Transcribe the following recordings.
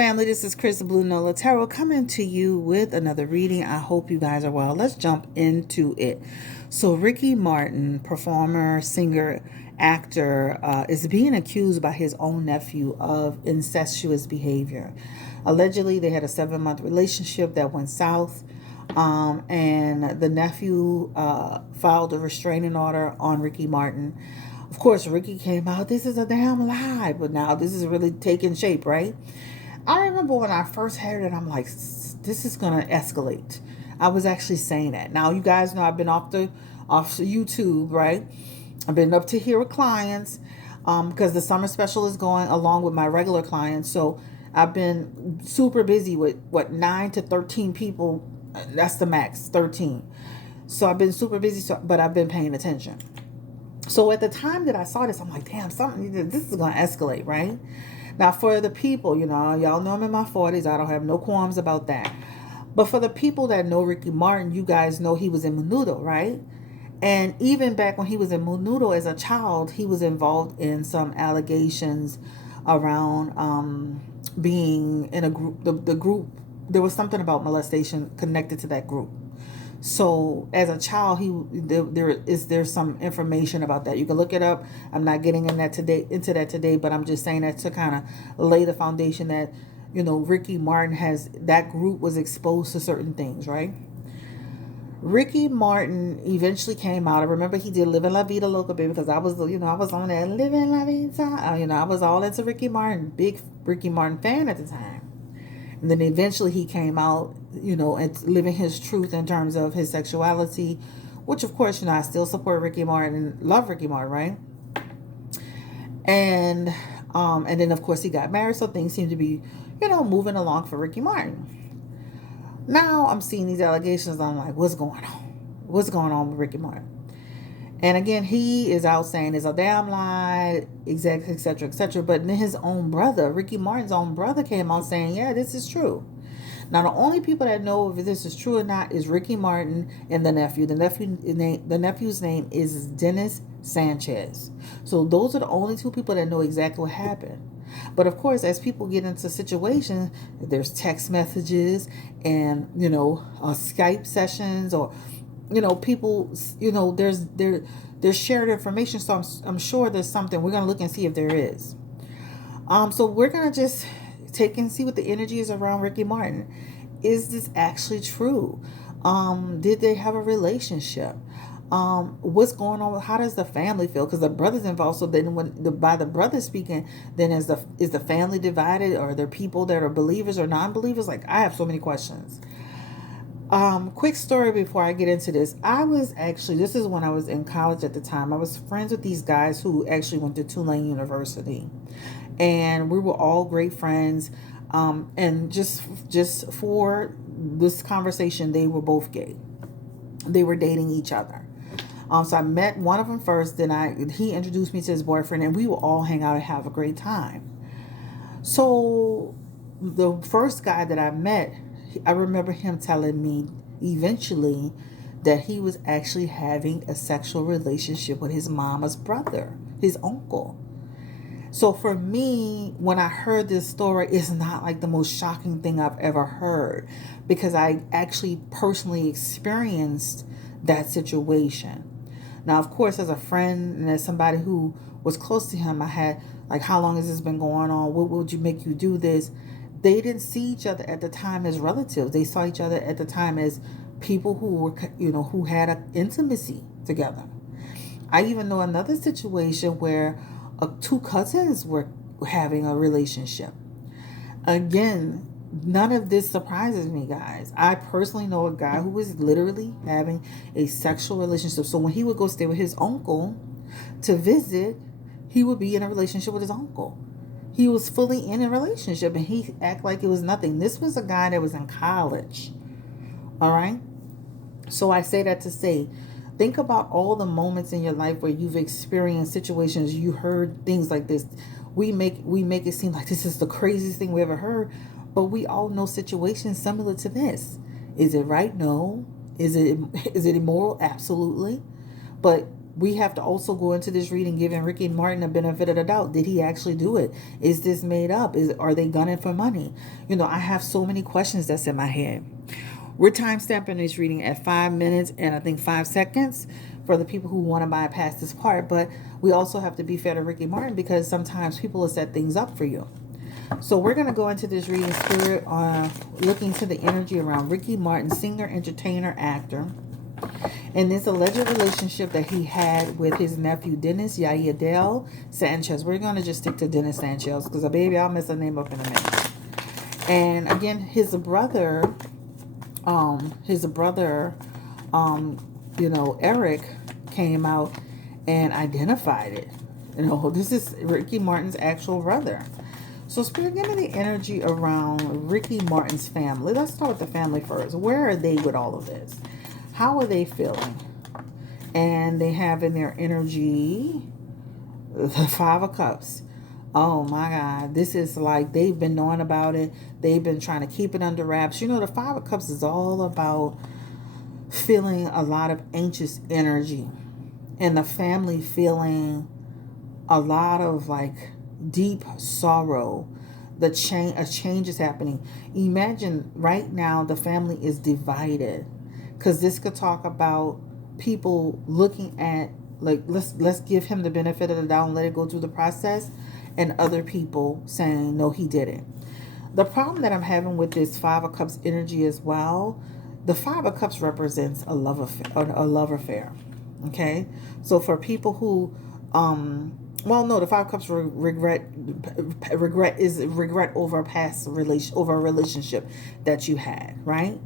family, this is Chris Blue Nola Tarot coming to you with another reading. I hope you guys are well. Let's jump into it. So Ricky Martin, performer, singer, actor, is being accused by his own nephew of incestuous behavior. Allegedly, they had a 7-month relationship that went south. And the nephew filed a restraining order on Ricky Martin. Of course, Ricky came out, this is a damn lie, but now this is really taking shape, right? I remember when I first heard it, I'm like, this is going to escalate. I was actually saying that. Now, you guys know I've been off YouTube, right? I've been up to here with clients because the summer special is going along with my regular clients. So I've been super busy with, 9 to 13 people. That's the max, 13. So I've been super busy, but I've been paying attention. So at the time that I saw this, I'm like, damn, this is going to escalate, right? Now, for the people, y'all know I'm in my 40s. I don't have no qualms about that. But for the people that know Ricky Martin, you guys know he was in Menudo, right? And even back when he was in Menudo as a child, he was involved in some allegations around being in a group. The group, there was something about molestation connected to that group. So as a child, there's some information about that. You can look it up. I'm not getting into that today, but I'm just saying that to kind of lay the foundation that, Ricky Martin that group was exposed to certain things, right? Ricky Martin eventually came out. I remember he did Living La Vida Loca, baby, because I was on that Living La Vida. I was all into Ricky Martin, big Ricky Martin fan at the time. And then eventually he came out, and living his truth in terms of his sexuality, which of course, I still support Ricky Martin, love Ricky Martin, right? And then of course he got married, so things seem to be, moving along for Ricky Martin. Now I'm seeing these allegations. I'm like, what's going on? What's going on with Ricky Martin? And again, he is out saying it's a damn lie, etc., etc., etc. But then his own brother, Ricky Martin's own brother, came out saying, yeah, this is true. Now, the only people that know if this is true or not is Ricky Martin and the nephew. The nephew's name is Dennis Sanchez. So those are the only two people that know exactly what happened. But of course, as people get into situations, there's text messages and, Skype sessions or, people, there's shared information. So I'm sure there's something. We're going to look and see if there is. So we're going to just take and see what the energy is around Ricky Martin. Is this actually true? Did they have a relationship? What's going on? How does the family feel? Because the brother's involved. So then, by the brother speaking, then is the family divided? Or are there people that are believers or non-believers? Like, I have so many questions. Quick story before I get into this. This is when I was in college at the time. I was friends with these guys who actually went to Tulane University, and we were all great friends. And just for this conversation, they were both gay. They were dating each other. So I met one of them first. Then he introduced me to his boyfriend, and we would all hang out and have a great time. So the first guy that I met, I remember him telling me eventually that he was actually having a sexual relationship with his mama's brother, his uncle. So for me, when I heard this story, it's not like the most shocking thing I've ever heard, because I actually personally experienced that situation. Now, of course, as a friend and as somebody who was close to him, I had like, how long has this been going on? What would you make you do this? They didn't see each other at the time as relatives. They saw each other at the time as people who were, who had an intimacy together. I even know another situation where two cousins were having a relationship. Again, none of this surprises me, guys. I personally know a guy who was literally having a sexual relationship. So when he would go stay with his uncle to visit, he would be in a relationship with his uncle. He was fully in a relationship, and he act like it was nothing. This was a guy that was in college. All right? So I say that to say, think about all the moments in your life where you've experienced situations, you heard things like this. We make it seem like this is the craziest thing we ever heard, but we all know situations similar to this. Is it right? No. Is it immoral? Absolutely. But we have to also go into this reading giving Ricky Martin a benefit of the doubt. Did he actually do it? Is this made up? Are they gunning for money? You know, I have so many questions that's in my head. We're time stamping this reading at 5 minutes and I think 5 seconds for the people who want to bypass this part. But we also have to be fair to Ricky Martin because sometimes people will set things up for you. So we're going to go into this reading spirit looking to the energy around Ricky Martin, singer, entertainer, actor. And this alleged relationship that he had with his nephew, Dennis Yayadel Sanchez. We're going to just stick to Dennis Sanchez because, baby, I'll mess the name up in a minute. And again, his brother, Eric came out and identified it. You know, this is Ricky Martin's actual brother. So, Spirit, give me the energy around Ricky Martin's family. Let's start with the family first. Where are they with all of this? How are they feeling? And they have in their energy the Five of Cups. Oh my God. This is like they've been knowing about it. They've been trying to keep it under wraps. You know, the Five of Cups is all about feeling a lot of anxious energy. And the family feeling a lot of like deep sorrow. A change is happening. Imagine right now the family is divided. Because this could talk about people looking at, like, let's give him the benefit of the doubt and let it go through the process, and other people saying, no, he didn't. The problem that I'm having with this Five of Cups energy as well, the Five of Cups represents a love affair. Okay? So for people who, the Five of Cups regret over a past over a relationship that you had, right?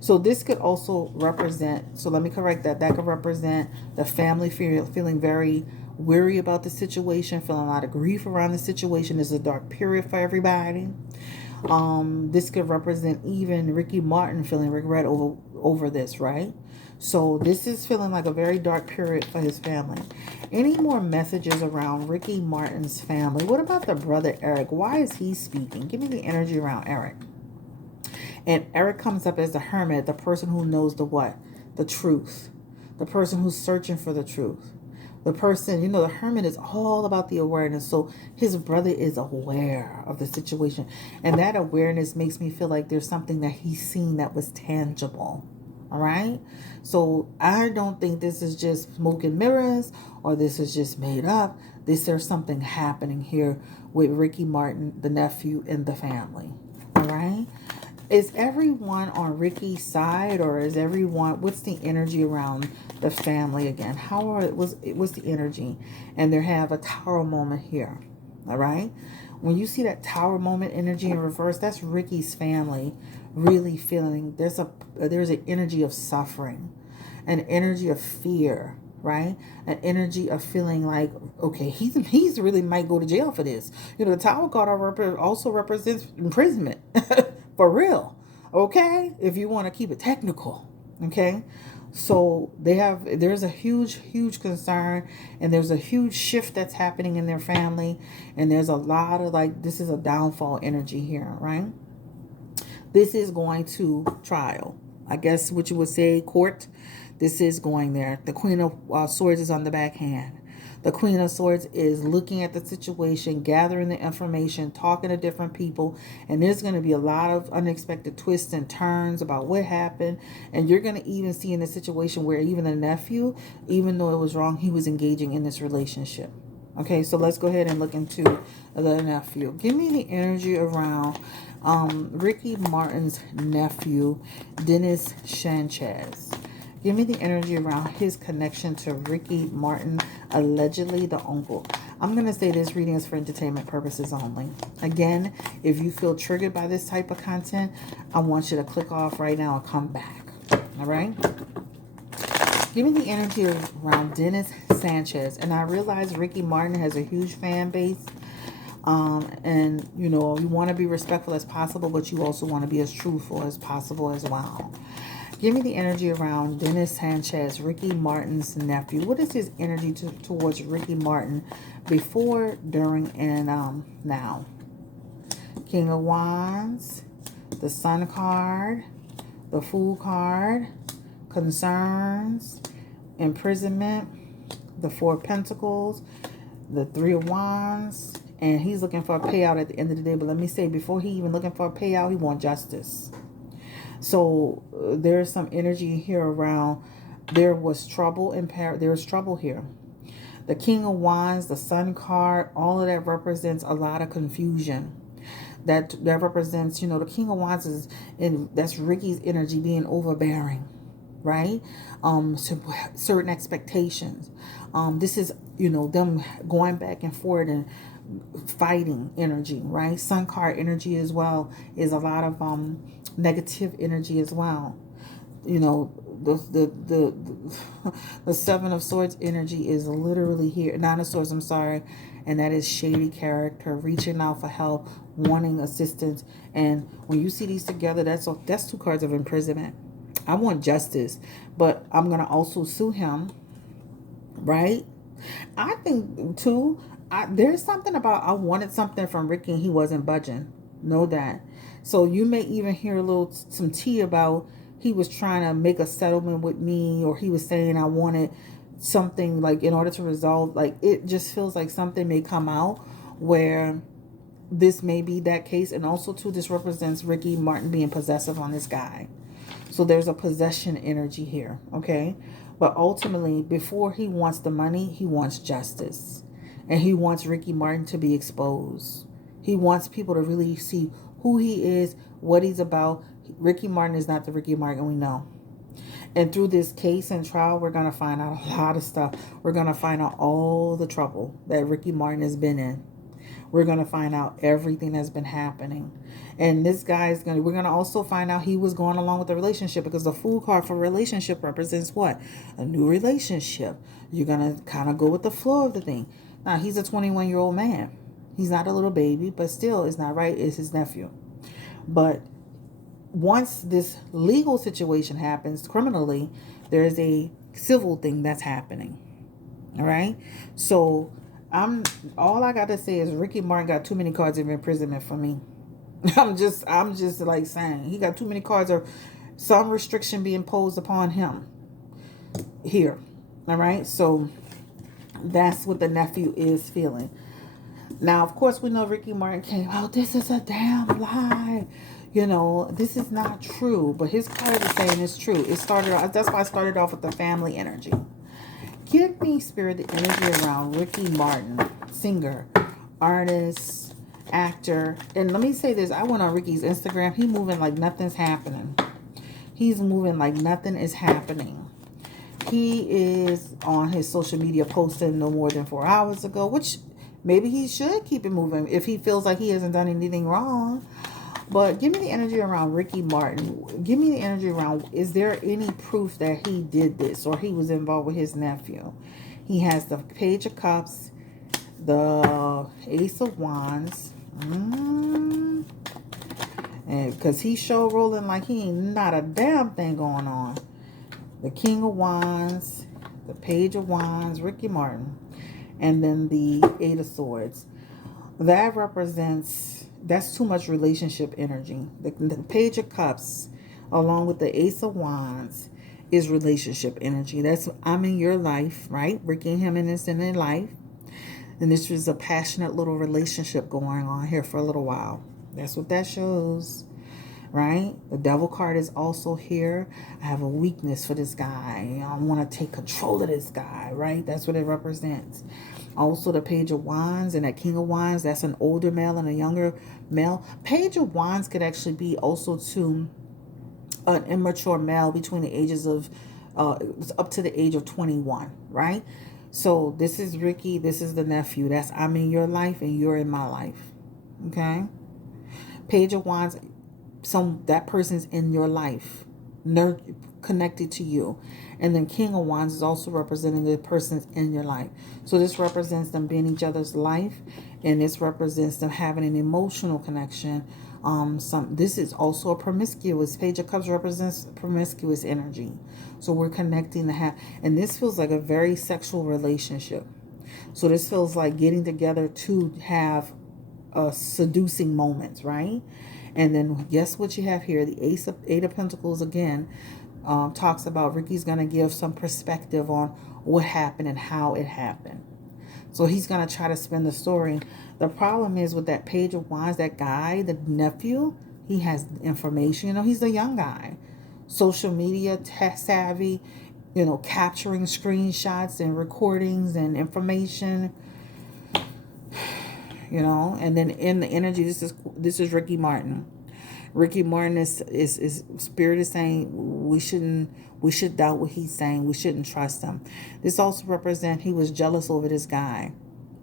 So this could also represent, so let me correct that. That could represent the family feeling very weary about the situation, feeling a lot of grief around the situation. This is a dark period for everybody. This could represent even Ricky Martin feeling regret over this, right? So this is feeling like a very dark period for his family. Any more messages around Ricky Martin's family? What about the brother Eric? Why is he speaking? Give me the energy around Eric. And Eric comes up as the hermit, the person who knows the what? The truth. The person who's searching for the truth. The person, the hermit is all about the awareness. So his brother is aware of the situation. And that awareness makes me feel like there's something that he's seen that was tangible. All right? So I don't think this is just smoke and mirrors or this is just made up. There's something happening here with Ricky Martin, the nephew, and the family. All right? Is everyone on Ricky's side, or is everyone, what's the energy around the family again? What's the energy? And they have a tower moment here. All right? When you see that tower moment energy in reverse, that's Ricky's family really feeling there's an energy of suffering, an energy of fear, right? An energy of feeling like, okay, he's really might go to jail for this. The tower card also represents imprisonment. For real, okay? If you want to keep it technical, okay? So there's a huge concern, and there's a huge shift that's happening in their family, and there's a lot of this is a downfall energy here, right? This is going to trial. I guess what you would say, court. This is going there. The Queen of Swords is on the backhand. The Queen of Swords is looking at the situation, gathering the information, talking to different people, and there's going to be a lot of unexpected twists and turns about what happened. And you're going to even see in a situation where even the nephew, even though it was wrong, he was engaging in this relationship. Okay, so let's go ahead and look into the nephew. Give me the energy around Ricky Martin's nephew, Dennis Sanchez. Give me the energy around his connection to Ricky Martin, allegedly the uncle. I'm going to say this reading is for entertainment purposes only. Again, if you feel triggered by this type of content, I want you to click off right now and come back. All right? Give me the energy around Dennis Sanchez. And I realize Ricky Martin has a huge fan base. And, you want to be respectful as possible, but you also want to be as truthful as possible as well. Give me the energy around Dennis Sanchez, Ricky Martin's nephew. What is his energy towards Ricky Martin before, during, and now? King of Wands, the Sun card, the Fool card, concerns, imprisonment, the Four of Pentacles, the Three of Wands, and he's looking for a payout at the end of the day. But let me say, before he even looking for a payout, he wants justice. So there's some energy here around. There was trouble in there's trouble here. The King of Wands, the Sun card, all of that represents a lot of confusion. That represents, the King of Wands is that's Ricky's energy being overbearing, right? Certain expectations. This is, them going back and forth and fighting energy, right? Sun card energy as well is a lot of negative energy as well. The Seven of Swords energy is literally here. Nine of Swords, I'm sorry. And that is shady character, reaching out for help, wanting assistance. And when you see these together, that's two cards of imprisonment. I want justice, but I'm going to also sue him, right? I think, too, there's something about I wanted something from Ricky and he wasn't budging. Know that. So you may even hear some tea about he was trying to make a settlement with me, or he was saying I wanted something like in order to resolve. Like, it just feels like something may come out where this may be that case. And also, too, this represents Ricky Martin being possessive on this guy. So there's a possession energy here, okay? But ultimately, before he wants the money, he wants justice. And he wants Ricky Martin to be exposed. He wants people to really see who he is, what he's about. Ricky Martin is not the Ricky Martin we know. And through this case and trial, we're going to find out a lot of stuff. We're going to find out all the trouble that Ricky Martin has been in. We're going to find out everything that's been happening. And this guy we're going to also find out he was going along with the relationship, because the Fool card for relationship represents what? A new relationship. You're going to kind of go with the flow of the thing. Now, he's a 21-year-old man. He's not a little baby, but still, it's not right. It's his nephew. But once this legal situation happens criminally, there's a civil thing that's happening. All right? So all I got to say is Ricky Martin got too many cards of imprisonment for me. I'm just like saying he got too many cards of some restriction being imposed upon him here. All right? So that's what the nephew is feeling. Now, of course, we know Ricky Martin came out, this is a damn lie. This is not true. But his card is saying it's true. That's why I started off with the family energy. Give me, Spirit, the energy around Ricky Martin, singer, artist, actor. And let me say this. I went on Ricky's Instagram. He's moving like nothing's happening. He's moving like nothing is happening. He is on his social media posting no more than 4 hours ago, which maybe he should keep it moving if he feels like he hasn't done anything wrong. But give me the energy around Ricky Martin. Give me the energy around, is there any proof that he did this or he was involved with his nephew? He has the Page of Cups, the Ace of Wands. And because he show rolling like he ain't not a damn thing going on. The King of Wands, the Page of Wands, Ricky Martin. And then the Eight of Swords. That represents, that's too much relationship energy. The Page of Cups, along with the Ace of Wands, is relationship energy. That's, I'm in your life, right? Ricky and him is in their life. And this was a passionate little relationship going on here for a little while. That's what that shows, right? The Devil card is also here. I have a weakness for this guy. I want to take control of this guy, right? That's what it represents. Also, the Page of Wands and that King of Wands, that's an older male and a younger male. Page of Wands could actually be also to an immature male between the ages of, up to the age of 21, right? So this is Ricky, this is the nephew. That's, I'm in your life and you're in my life, okay? Page of Wands, that person's in your life, connected to you. And then King of Wands is also representing the person's in your life. So this represents them being each other's life, and this represents them having an emotional connection. This is also a promiscuous. Page of Cups represents promiscuous energy. So we're connecting and this feels like a very sexual relationship. So this feels like getting together to have seducing moments, right? And then guess what you have here? The Eight of Pentacles again. talks about Ricky's going to give some perspective on what happened and how it happened. So he's going to try to spin the story. The problem is with that Page of Wands, that guy, the nephew, he has information. You know, he's a young guy. Social media savvy, you know, capturing screenshots and recordings and information, you know. And then in the energy, this is Ricky Martin. Ricky Martin is spirit is saying we should doubt what he's saying. We shouldn't trust him. This also represents he was jealous over this guy.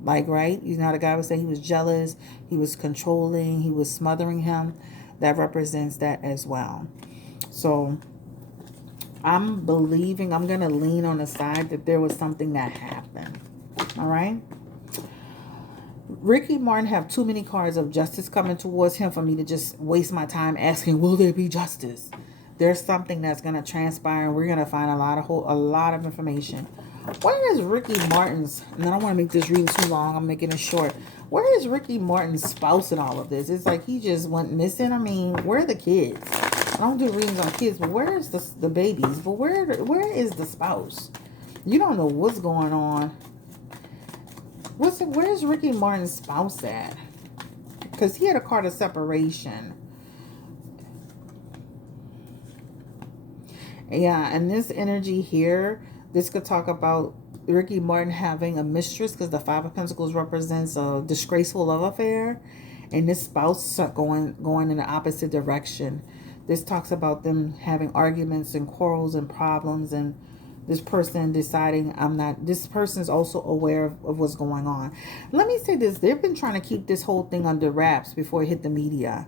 Like, right? You know how the guy would say he was jealous, he was controlling, he was smothering him. That represents that as well. So I'm believing, I'm going to lean on the side that there was something that happened. All right? Ricky Martin have too many cards of justice coming towards him for me to just waste my time asking, will there be justice? There's something that's going to transpire, and we're going to find a lot of information. Where is Ricky Martin's, and I don't want to make this reading too long, I'm making it short. Where is Ricky Martin's spouse in all of this? It's like he just went missing. I mean, where are the kids? I don't do readings on kids, but where is the babies? But where is the spouse? You don't know what's going on. Where's Ricky Martin's spouse at? Because he had a card of separation. Yeah, and this energy here, this could talk about Ricky Martin having a mistress, because the Five of Pentacles represents a disgraceful love affair, and this spouse going in the opposite direction. This talks about them having arguments and quarrels and problems, and this person deciding this person is also aware of what's going on. Let me say this, they've been trying to keep this whole thing under wraps before it hit the media.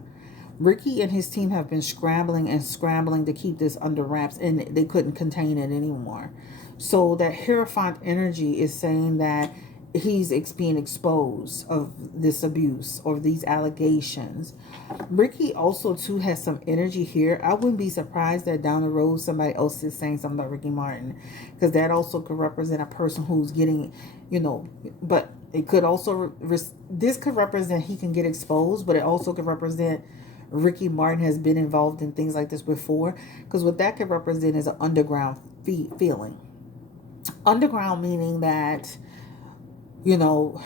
Ricky and his team have been scrambling to keep this under wraps, and they couldn't contain it anymore. So that Hierophant energy is saying that he's being exposed of this abuse or these allegations. Ricky also too has some energy here. I wouldn't be surprised that down the road somebody else is saying something about Ricky Martin, because that also could represent a person who's getting, you know, but it could also, this could represent he can get exposed, but it also could represent Ricky Martin has been involved in things like this before, because what that could represent is an underground feeling. Underground meaning that, you know,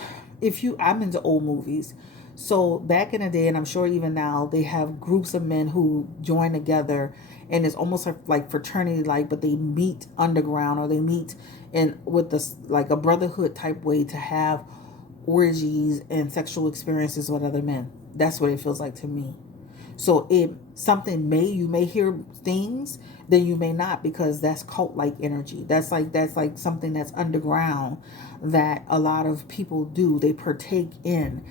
I'm into old movies. So back in the day, and I'm sure even now, they have groups of men who join together, and it's almost like fraternity like, but they meet underground, or they meet in with this like a brotherhood type way to have orgies and sexual experiences with other men. That's what it feels like to me. So you may hear things, then you may not, because that's cult-like energy. That's like something that's underground that a lot of people do. They partake in.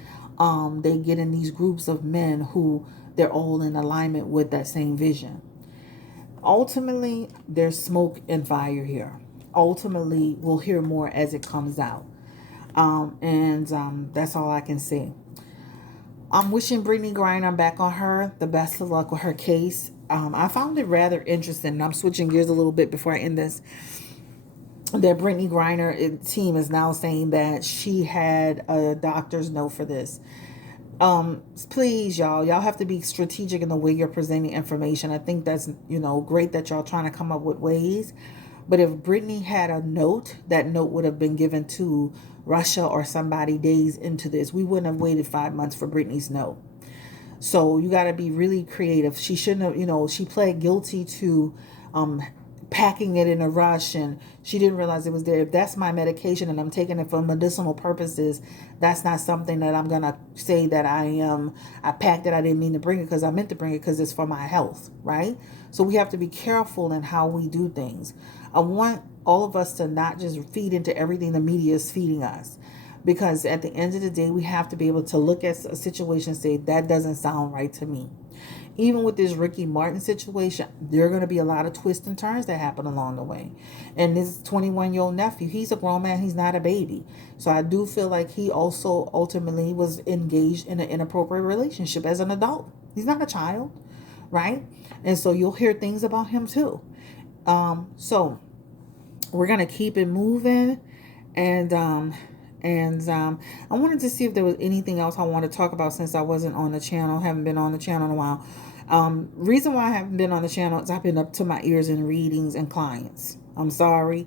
They get in these groups of men who they're all in alignment with that same vision. Ultimately, there's smoke and fire here. Ultimately, we'll hear more as it comes out. That's all I can say. I'm wishing Brittany Griner back on her the best of luck with her case. I found it rather interesting. I'm switching gears a little bit before I end this. That Brittany Griner team is now saying that she had a doctor's note for this. Please, y'all have to be strategic in the way you're presenting information. I think that's, you know, great that y'all trying to come up with ways. But if Brittany had a note, that note would have been given to Russia or somebody days into this. We wouldn't have waited 5 months for Brittany's note. So you got to be really creative. She shouldn't have, you know, she pled guilty to packing it in a rush, and she didn't realize it was there. If that's my medication and I'm taking it for medicinal purposes, that's not something that I'm going to say that I packed it, I didn't mean to bring it, because I meant to bring it because it's for my health, right? So we have to be careful in how we do things. I want all of us to not just feed into everything the media is feeding us, because at the end of the day, we have to be able to look at a situation and say, that doesn't sound right to me. Even with this Ricky Martin situation, there are going to be a lot of twists and turns that happen along the way. And this 21-year-old nephew, he's a grown man. He's not a baby. So I do feel like he also ultimately was engaged in an inappropriate relationship as an adult. He's not a child, right? And so you'll hear things about him too. So we're going to keep it moving. And I wanted to see if there was anything else I wanted to talk about, since I wasn't on the channel, haven't been on the channel in a while. Reason why I haven't been on the channel is I've been up to my ears in readings and clients. I'm sorry.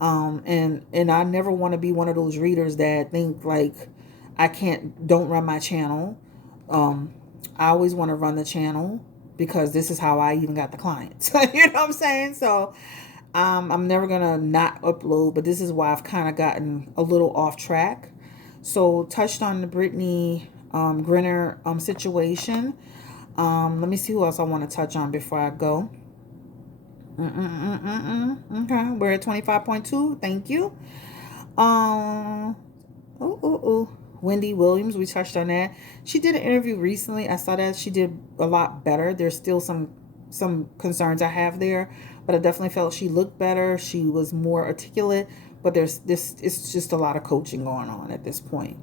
And I never want to be one of those readers that think like don't run my channel. Um, I always want to run the channel because this is how I even got the clients. You know what I'm saying? So I'm never gonna not upload, but this is why I've kind of gotten a little off track. So touched on the Brittany Grinner situation. Let me see who else I want to touch on before I go. Okay, we're at 25.2. Thank you. Um, Wendy Williams, we touched on that. She did an interview recently. I saw that she did a lot better. There's still some concerns I have there, but I definitely felt she looked better. She was more articulate, but there's this. It's just a lot of coaching going on at this point.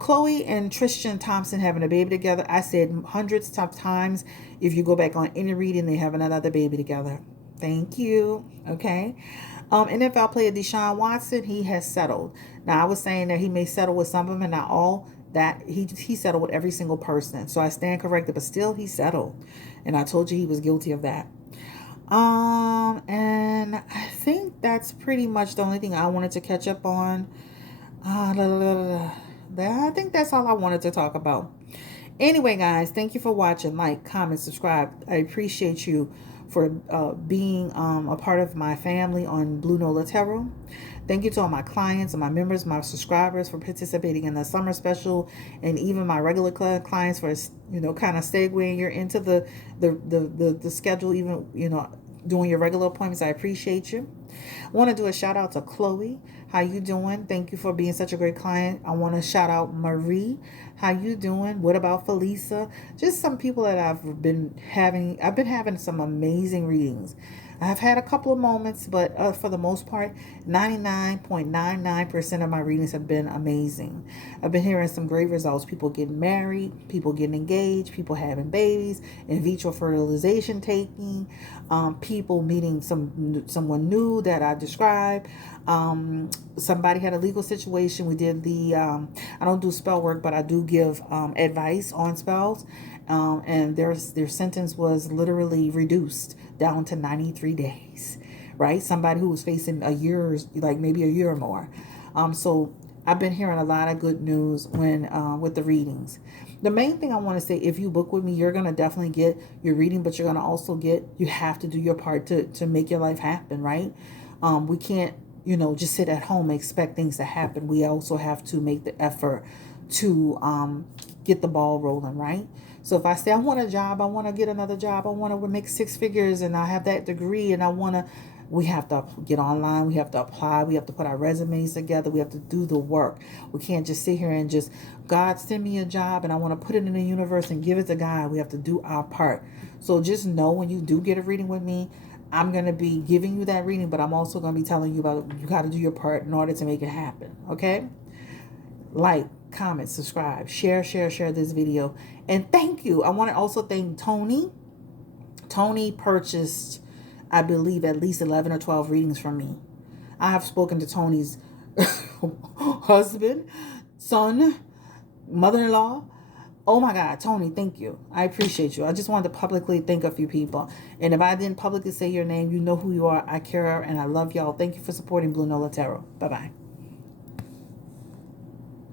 Chloe and Tristan Thompson having a baby together. I said hundreds of times, if you go back on any reading, they have another baby together. Thank you. Okay. NFL player Deshaun Watson, he has settled. Now, I was saying that he may settle with some of them and not all. That he settled with every single person. So I stand corrected, but still he settled. And I told you he was guilty of that. And I think that's pretty much the only thing I wanted to catch up on. I think that's all I wanted to talk about. Anyway, guys, thank you for watching. Like, comment, subscribe. I appreciate you for being a part of my family on Blue Nola Tarot. Thank you to all my clients and my members, my subscribers for participating in the summer special, and even my regular clients for kind of segueing you're into the schedule, even doing your regular appointments. I appreciate you. I want to do a shout out to Chloe. How you doing? Thank you for being such a great client. I want to shout out Marie. How you doing? What about Felisa? Just some people that I've been having some amazing readings. I've had a couple of moments, but for the most part, 99.99% of my readings have been amazing. I've been hearing some great results. People getting married, people getting engaged, people having babies, in vitro fertilization taking, people meeting someone new that I described. Somebody had a legal situation. We did I don't do spell work, but I do give advice on spells. And their sentence was literally reduced down to 93 days, right? Somebody who was facing a year, like maybe a year or more. So I've been hearing a lot of good news with the readings. The main thing I want to say, if you book with me, you're going to definitely get your reading, but you're going to also you have to do your part to make your life happen, right? We can't, just sit at home and expect things to happen. We also have to make the effort to get the ball rolling, right? So if I say I want a job, I want to get another job, I want to make 6 figures and I have that degree and we have to get online, we have to apply, we have to put our resumes together, we have to do the work. We can't just sit here and just, God, send me a job and I want to put it in the universe and give it to God. We have to do our part. So just know when you do get a reading with me, I'm going to be giving you that reading, but I'm also going to be telling you about you got to do your part in order to make it happen, okay? Like, comment, subscribe, share this video. And thank you. I want to also thank Tony. Tony purchased, I believe, at least 11 or 12 readings from me. I have spoken to Tony's husband, son, mother-in-law. Oh my God, Tony, thank you. I appreciate you. I just wanted to publicly thank a few people. And if I didn't publicly say your name, you know who you are. I care and I love y'all. Thank you for supporting Blue Nola Tarot. Bye-bye.